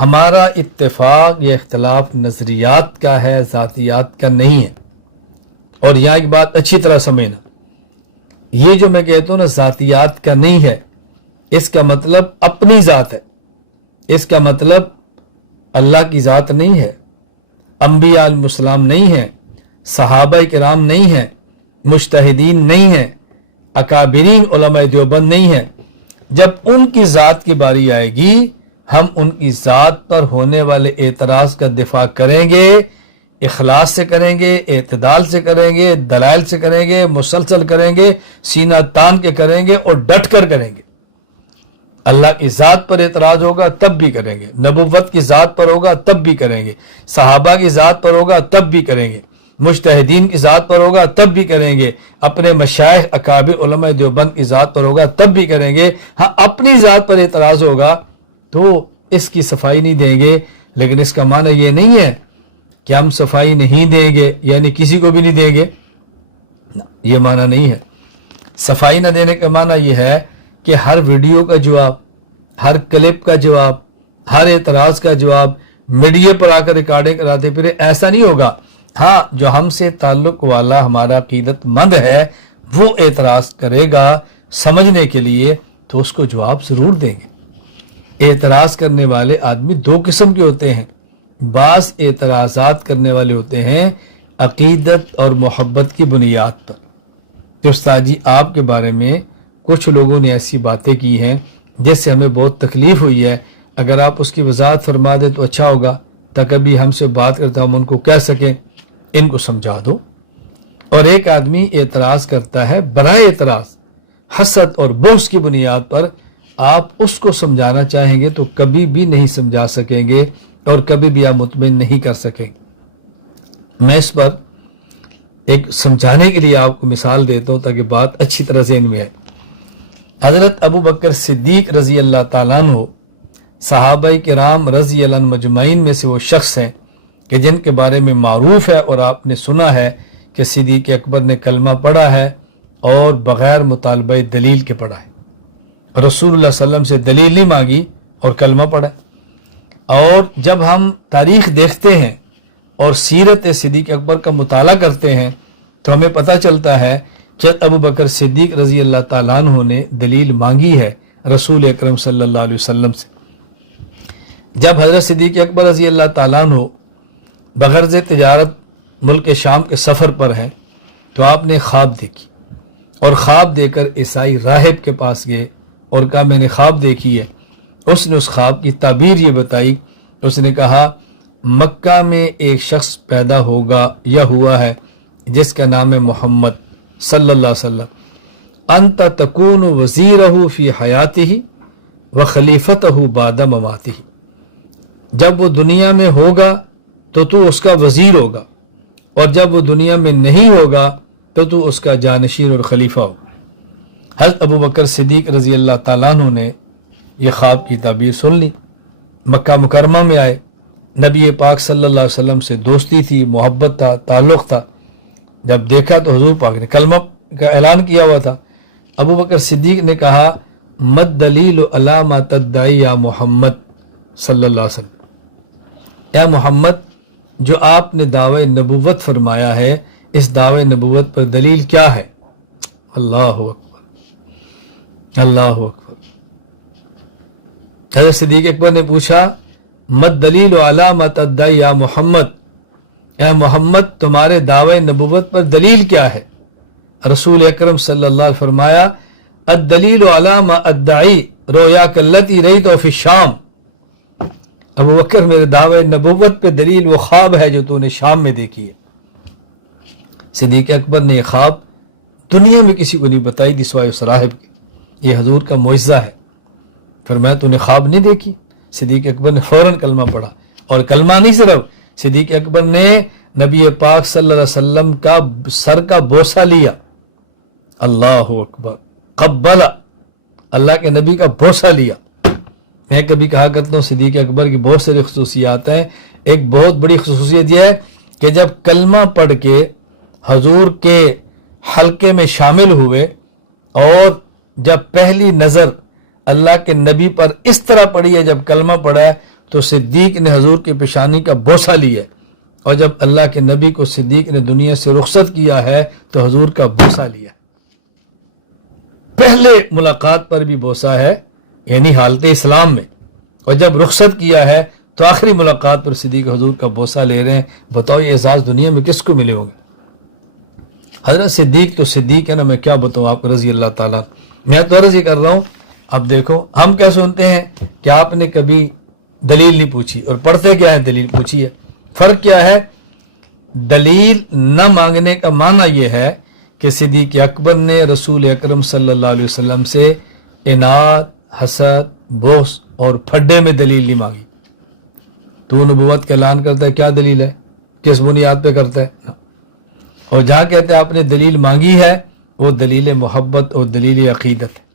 ہمارا اتفاق یا اختلاف نظریات کا ہے، ذاتیات کا نہیں ہے۔ اور یہاں ایک بات اچھی طرح سمجھنا، یہ جو میں کہتا ہوں نا ذاتیات کا نہیں ہے، اس کا مطلب اپنی ذات ہے، اس کا مطلب اللہ کی ذات نہیں ہے، انبیاء علیہ السلام نہیں ہیں، صحابہ کرام نہیں ہیں، مجتہدین نہیں ہیں، اکابرین علماء دیوبند نہیں ہیں۔ جب ان کی ذات کی باری آئے گی، ہم ان کی ذات پر ہونے والے اعتراض کا دفاع کریں گے، اخلاص سے کریں گے، اعتدال سے کریں گے، دلائل سے کریں گے، مسلسل کریں گے، سینہ تان کے کریں گے اور ڈٹ کر کریں گے۔ اللہ کی ذات پر اعتراض ہوگا تب بھی کریں گے، نبوت کی ذات پر ہوگا تب بھی کریں گے، صحابہ کی ذات پر ہوگا تب بھی کریں گے، مجتہدین کی ذات پر ہوگا تب بھی کریں گے، اپنے مشائخ اکابر علماء دیوبند کی ذات پر ہوگا تب بھی کریں گے۔ ہاں اپنی ذات پر اعتراض ہوگا تو اس کی صفائی نہیں دیں گے، لیکن اس کا معنی یہ نہیں ہے کہ ہم صفائی نہیں دیں گے یعنی کسی کو بھی نہیں دیں گے، یہ معنی نہیں ہے۔ صفائی نہ دینے کا معنی یہ ہے کہ ہر ویڈیو کا جواب، ہر کلپ کا جواب، ہر اعتراض کا جواب میڈیا پر آ کر ریکارڈنگ کراتے پھر ایسا نہیں ہوگا۔ ہاں جو ہم سے تعلق والا ہمارا عقیدت مند ہے وہ اعتراض کرے گا سمجھنے کے لیے تو اس کو جواب ضرور دیں گے۔ اعتراض کرنے والے آدمی دو قسم کے ہوتے ہیں، بعض اعتراضات کرنے والے ہوتے ہیں عقیدت اور محبت کی بنیاد پر کہ استاد جی آپ کے بارے میں کچھ لوگوں نے ایسی باتیں کی ہیں جس سے ہمیں بہت تکلیف ہوئی ہے، اگر آپ اس کی وضاحت فرما دیں تو اچھا ہوگا تاکہ ابھی ہم سے بات کرتا ہم ان کو کہہ سکیں ان کو سمجھا دو۔ اور ایک آدمی اعتراض کرتا ہے برائے اعتراض، حسد اور بغض کی بنیاد پر، آپ اس کو سمجھانا چاہیں گے تو کبھی بھی نہیں سمجھا سکیں گے اور کبھی بھی آپ مطمئن نہیں کر سکیں گے۔ میں اس پر ایک سمجھانے کے لیے آپ کو مثال دیتا ہوں تاکہ بات اچھی طرح ذہن میں آئے۔ حضرت ابو بکر صدیق رضی اللہ تعالیٰ عنہ صحابہ کرام رضی اللہ عنہ مجمعین میں سے وہ شخص ہیں کہ جن کے بارے میں معروف ہے اور آپ نے سنا ہے کہ صدیق اکبر نے کلمہ پڑھا ہے اور بغیر مطالبہ دلیل کے پڑھا ہے، رسول اللہ صلی اللہ علیہ وسلم سے دلیل نہیں مانگی اور کلمہ پڑھا۔ اور جب ہم تاریخ دیکھتے ہیں اور سیرت صدیق اکبر کا مطالعہ کرتے ہیں تو ہمیں پتہ چلتا ہے کہ ابو بکر صدیق رضی اللہ تعالیٰ عنہ نے دلیل مانگی ہے رسول اکرم صلی اللہ علیہ وسلم سے۔ جب حضرت صدیق اکبر رضی اللہ تعالیٰ عنہ بغرض تجارت ملک شام کے سفر پر ہیں تو آپ نے خواب دیکھی اور خواب دے کر عیسائی راہب کے پاس گئے اور کہا میں نے خواب دیکھی ہے۔ اس نے اس خواب کی تعبیر یہ بتائی، اس نے کہا مکہ میں ایک شخص پیدا ہوگا یا ہوا ہے جس کا نام ہے محمد صلی اللہ علیہ وسلم، انت تکون وزیرہ فی حیاتہ وخلیفتہ بعد مماتہ، جب وہ دنیا میں ہوگا تو تو اس کا وزیر ہوگا اور جب وہ دنیا میں نہیں ہوگا تو تو اس کا جانشین اور خلیفہ ہوگا۔ حضرت ابو بکر صدیق رضی اللہ تعالیٰ عنہ نے یہ خواب کی تعبیر سن لی، مکہ مکرمہ میں آئے، نبی پاک صلی اللہ علیہ وسلم سے دوستی تھی، محبت تھا، تعلق تھا۔ جب دیکھا تو حضور پاک نے کلمہ کا اعلان کیا ہوا تھا۔ ابو بکر صدیق نے کہا مد دلیل علی ما تدعی یا محمد صلی اللہ علیہ وسلم، اے محمد جو آپ نے دعوی نبوت فرمایا ہے اس دعوی نبوت پر دلیل کیا ہے؟ اللہ اکبر، اللہ اکبر۔ حضرت صدیق اکبر نے پوچھا مد دلیل علی ما تدعی یا محمد، اے محمد تمہارے دعوی نبوت پر دلیل کیا ہے؟ رسول اکرم صلی اللہ علیہ وسلم فرمایا الدلیل علی ما ادعی رؤیاک التی رأیت فی الشام، ابو بکر میرے دعوی نبوت پہ دلیل وہ خواب ہے جو تو نے شام میں دیکھی ہے۔ صدیق اکبر نے یہ خواب دنیا میں کسی کو نہیں بتائی تھی سوائے اس راہب کے، یہ حضور کا معجزہ ہے۔ فرمایا تو نے خواب نہیں دیکھی؟ صدیق اکبر نے فوراً کلمہ پڑھا، اور کلمہ نہیں صرف، صدیق اکبر نے نبی پاک صلی اللہ علیہ وسلم کا سر کا بوسہ لیا، اللہ اکبر، قبل، اللہ کے نبی کا بوسہ لیا۔ میں کبھی کہا کرتا ہوں صدیق اکبر کی بہت ساری خصوصیات ہیں، ایک بہت بڑی خصوصیت یہ ہے کہ جب کلمہ پڑھ کے حضور کے حلقے میں شامل ہوئے اور جب پہلی نظر اللہ کے نبی پر اس طرح پڑی ہے، جب کلمہ پڑھا ہے تو صدیق نے حضور کی پیشانی کا بوسہ لیا، اور جب اللہ کے نبی کو صدیق نے دنیا سے رخصت کیا ہے تو حضور کا بوسہ لیا۔ پہلے ملاقات پر بھی بوسہ ہے، یعنی حالت اسلام میں، اور جب رخصت کیا ہے تو آخری ملاقات پر صدیق حضور کا بوسہ لے رہے ہیں۔ بتاؤ یہ اعزاز دنیا میں کس کو ملے ہوں گے؟ حضرت صدیق تو صدیق ہے نا، میں کیا بتاؤں آپ کو رضی اللہ تعالیٰ۔ میں تو عرض یہ کر رہا ہوں، اب دیکھو ہم کیا سنتے ہیں کہ آپ نے کبھی دلیل نہیں پوچھی، اور پڑھتے کیا ہے؟ دلیل پوچھی ہے۔ فرق کیا ہے؟ دلیل نہ مانگنے کا معنی یہ ہے کہ صدیق اکبر نے رسول اکرم صلی اللہ علیہ وسلم سے اناد، حسد، بغض اور پھڈے میں دلیل نہیں مانگی۔ تو نبوت کا اعلان کرتا ہے، کیا دلیل ہے؟ کس بنیاد پہ کرتا ہے؟ اور جہاں کہتے ہیں آپ نے دلیل مانگی ہے، وہ دلیل محبت اور دلیل عقیدت ہے۔